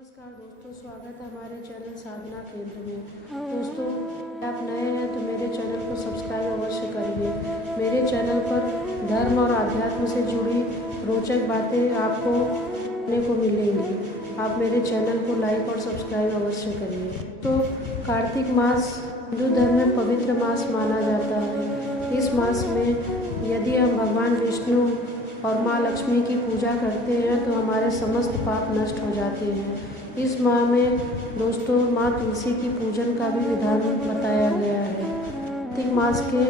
नमस्कार दोस्तों, स्वागत है हमारे चैनल साधना केंद्र में। दोस्तों, आप नए हैं तो मेरे चैनल को सब्सक्राइब अवश्य करिए। मेरे चैनल पर धर्म और आध्यात्म से जुड़ी रोचक बातें आपको देखने को मिलेंगी। आप मेरे चैनल को लाइक और सब्सक्राइब अवश्य करिए। तो कार्तिक मास हिंदू धर्म में पवित्र मास माना जाता है। इस मास में यदि हम भगवान विष्णु और माँ लक्ष्मी की पूजा करते हैं तो हमारे समस्त पाप नष्ट हो जाते हैं। इस माह में दोस्तों माँ तुलसी की पूजन का भी विधान बताया गया है। कार्तिक मास के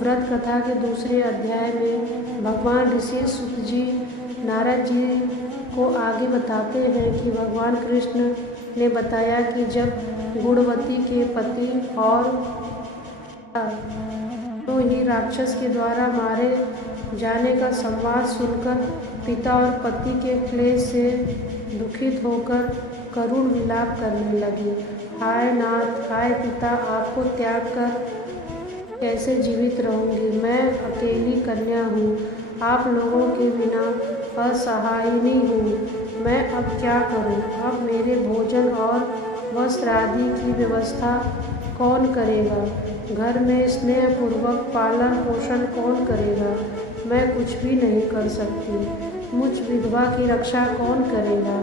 व्रत कथा के दूसरे अध्याय में भगवान ऋषि सुत जी नारद जी को आगे बताते हैं कि भगवान कृष्ण ने बताया कि जब गुणवती के पति और तो ही राक्षस के द्वारा मारे जाने का संवाद सुनकर पिता और पति के क्लेश से दुखित होकर करुण विलाप करने लगी। हाय नाथ, हाय पिता, आपको त्याग कर कैसे जीवित रहूँगी। मैं अकेली कन्या हूँ, आप लोगों के बिना असहायिनी हूँ। मैं अब क्या करूँ। अब मेरे भोजन और वस्त्र आदि की व्यवस्था कौन करेगा। घर में स्नेहपूर्वक पालन पोषण कौन करेगा। मैं कुछ भी नहीं कर सकती। मुझ विधवा की रक्षा कौन करेगा।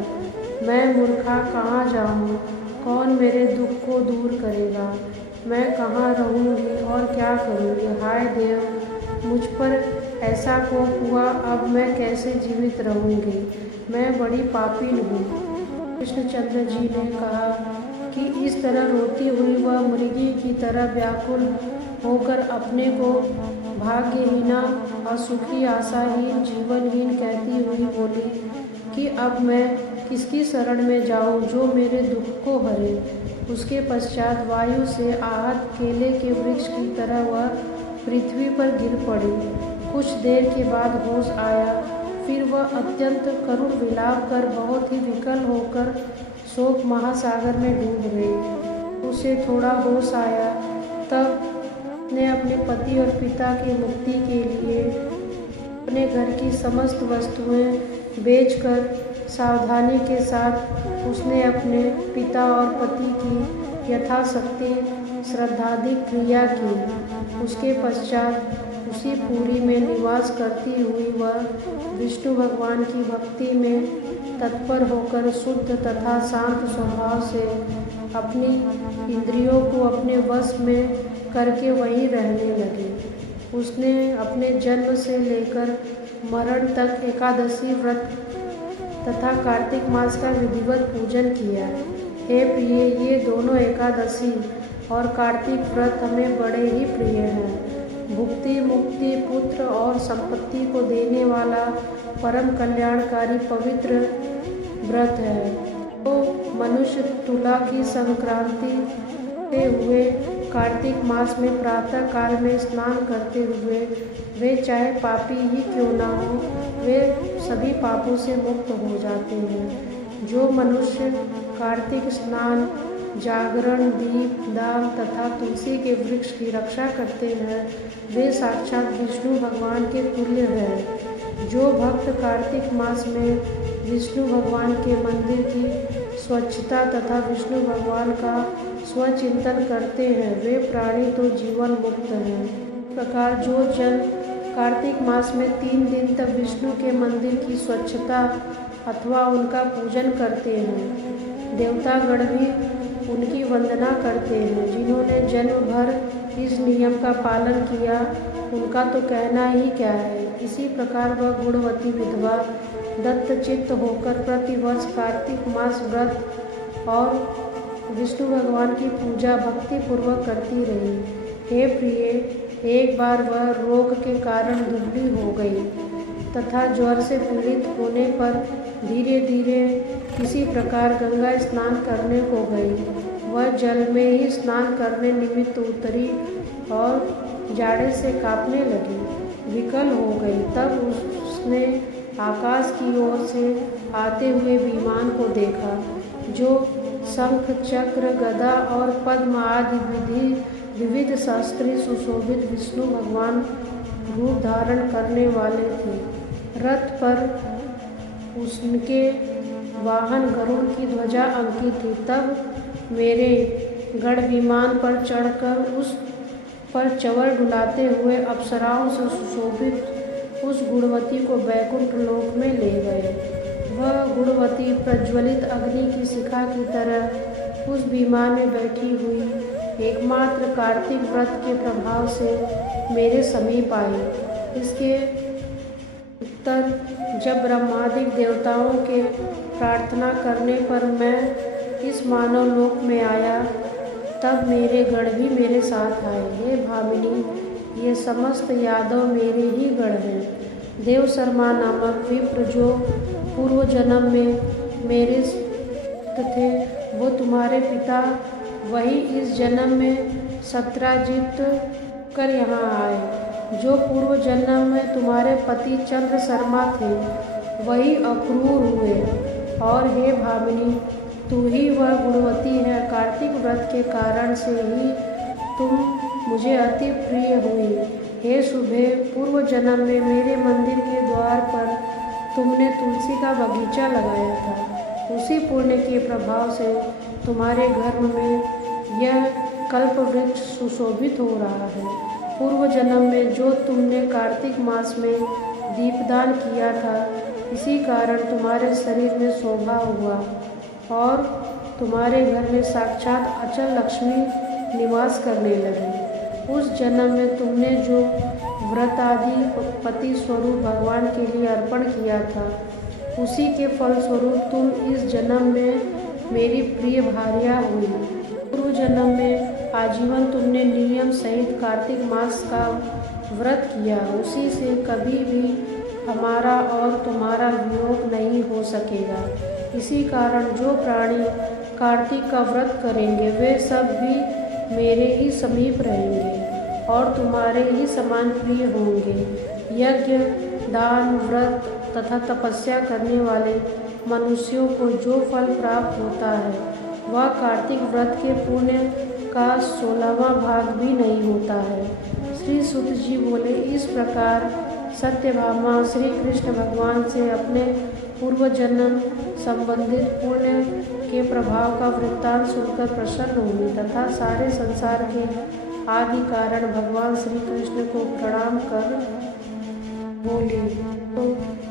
मैं मूर्खा कहाँ जाऊँ, कौन मेरे दुख को दूर करेगा। मैं कहाँ रहूँगी और क्या करूँगी। हाय देव, मुझ पर ऐसा कोप हुआ, अब मैं कैसे जीवित रहूँगी। मैं बड़ी पापी हूँ। कृष्णचंद्र जी ने कहा कि इस तरह रोती हुई वह मृगी की तरह व्याकुल होकर अपने को भाग्यहीना, असुखी, आशाहीन, जीवनहीन कहती हुई बोली कि अब मैं किसकी शरण में जाऊं जो मेरे दुख को हरे। उसके पश्चात वायु से आहत केले के वृक्ष की तरह वह पृथ्वी पर गिर पड़ी। कुछ देर के बाद होश आया, फिर वह अत्यंत करुण विलाप कर बहुत ही विकल होकर शोक महासागर में डूब गई। उसे थोड़ा होश आया तब ने अपने पति और पिता की मुक्ति के लिए अपने घर की समस्त वस्तुएं बेचकर सावधानी के साथ उसने अपने पिता और पति की यथाशक्ति श्रद्धादि क्रिया की। उसके पश्चात उसी पुरी में निवास करती हुई वह विष्णु भगवान की भक्ति में तत्पर होकर शुद्ध तथा शांत स्वभाव से अपनी इंद्रियों को अपने वश में करके वहीं रहने लगी। उसने अपने जन्म से लेकर मरण तक एकादशी व्रत तथा कार्तिक मास का विधिवत पूजन किया। हे प्रिय, ये दोनों एकादशी और कार्तिक व्रत हमें बड़े ही प्रिय हैं। भुक्ति, मुक्ति, पुत्र और संपत्ति को देने वाला परम कल्याणकारी पवित्र व्रत है। तो मनुष्य तुला की संक्रांति से हुए कार्तिक मास में प्रातः काल में स्नान करते हुए वे चाहे पापी ही क्यों ना हो, वे सभी पापों से मुक्त हो जाते हैं। जो मनुष्य कार्तिक स्नान, जागरण, दीप दान तथा तुलसी के वृक्ष की रक्षा करते हैं वे साक्षात विष्णु भगवान के तुल्य हैं। जो भक्त कार्तिक मास में विष्णु भगवान के मंदिर की स्वच्छता तथा विष्णु भगवान का स्वचिंतन करते हैं वे प्राणी तो जीवन मुक्त हैं। इस प्रकार जो जन कार्तिक मास में 3 दिन तक विष्णु के मंदिर की स्वच्छता अथवा उनका पूजन करते हैं, देवतागण भी उनकी वंदना करते हैं। जिन्होंने जन्म भर इस नियम का पालन किया उनका तो कहना ही क्या है। इसी प्रकार वह गुणवती विधवा दत्तचित्त होकर प्रतिवर्ष कार्तिक मास व्रत और विष्णु भगवान की पूजा भक्ति पूर्वक करती रही। हे प्रिय, एक बार वह रोग के कारण दुबली हो गई तथा ज्वर से पीड़ित होने पर धीरे धीरे किसी प्रकार गंगा स्नान करने को गई। वह जल में ही स्नान करने निमित्त उतरी और जाड़े से कांपने लगी, विकल हो गई। तब उसने आकाश की ओर से आते हुए विमान को देखा जो शंख, चक्र, गदा और पद्म आदि विविध शास्त्रीय सुशोभित विष्णु भगवान रूप धारण करने वाले थे। रथ पर उसके वाहन गरुड़ की ध्वजा अंकित थी। तब मेरे गढ़ विमान पर चढ़कर उस पर चंवर डुलाते हुए अप्सराओं से सुशोभित उस गुणवती को बैकुंठ लोक में ले गए। वह गुणवती प्रज्वलित अग्नि की शिखा की तरह उस विमान में बैठी हुई एकमात्र कार्तिक व्रत के प्रभाव से मेरे समीप आई। इसके उत्तर जब ब्रह्मादिक देवताओं के प्रार्थना करने पर मैं इस मानव लोक में आया, तब मेरे गढ़ भी मेरे साथ आए। हे भामिनी, ये समस्त यादव मेरे ही गढ़ हैं। देव शर्मा नामक विप्र जो पूर्व जन्म में मेरे थे, वो तुम्हारे पिता, वही इस जन्म में सत्राजित कर यहाँ आए। जो पूर्व जन्म में तुम्हारे पति चंद्र शर्मा थे, वही अक्रूर हुए। और हे भामिनी, तू ही वह गुणवती है। कार्तिक व्रत के कारण से ही तुम मुझे अति प्रिय हुई। हे शुभे, पूर्व जन्म में मेरे मंदिर के द्वार पर तुमने तुलसी का बगीचा लगाया था। उसी पुण्य के प्रभाव से तुम्हारे घर में यह कल्प वृक्ष सुशोभित हो रहा है। पूर्व जन्म में जो तुमने कार्तिक मास में दीपदान किया था, इसी कारण तुम्हारे शरीर में शोभा हुआ और तुम्हारे घर में साक्षात अचल लक्ष्मी निवास करने लगी। उस जन्म में तुमने जो व्रत आदि पति स्वरूप भगवान के लिए अर्पण किया था, उसी के फलस्वरूप तुम इस जन्म में मेरी प्रिय भार्या हुई। पूर्व जन्म में आजीवन तुमने नियम सहित कार्तिक मास का व्रत किया, उसी से कभी भी हमारा और तुम्हारा वियोग नहीं हो सकेगा। इसी कारण जो प्राणी कार्तिक का व्रत करेंगे, वे सब भी मेरे ही समीप रहेंगे और तुम्हारे ही समान प्रिय होंगे। यज्ञ, दान, व्रत तथा तपस्या करने वाले मनुष्यों को जो फल प्राप्त होता है, वह कार्तिक व्रत के पुण्य का 16वां भाग भी नहीं होता है। श्री सुत जी बोले, इस प्रकार सत्यभामा श्री कृष्ण भगवान से अपने पूर्व जन्म संबंधित पुण्य के प्रभाव का वृत्तांत सुनकर प्रसन्न हुई तथा सारे संसार के आदि कारण भगवान श्री कृष्ण को प्रणाम कर बोली। तो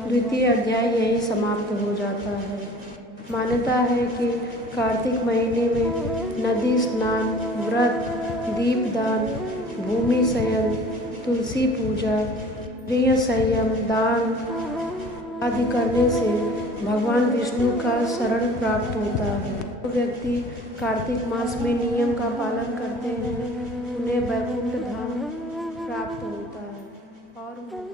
द्वितीय अध्याय यही समाप्त हो जाता है। मान्यता है कि कार्तिक महीने में नदी स्नान, व्रत, दीपदान, भूमि शयन, तुलसी पूजा, प्रिय संयम, दान आदि करने से भगवान विष्णु का शरण प्राप्त होता है। जो व्यक्ति कार्तिक मास में नियम का पालन करते हैं, उन्हें वैकुंठ धाम प्राप्त होता है और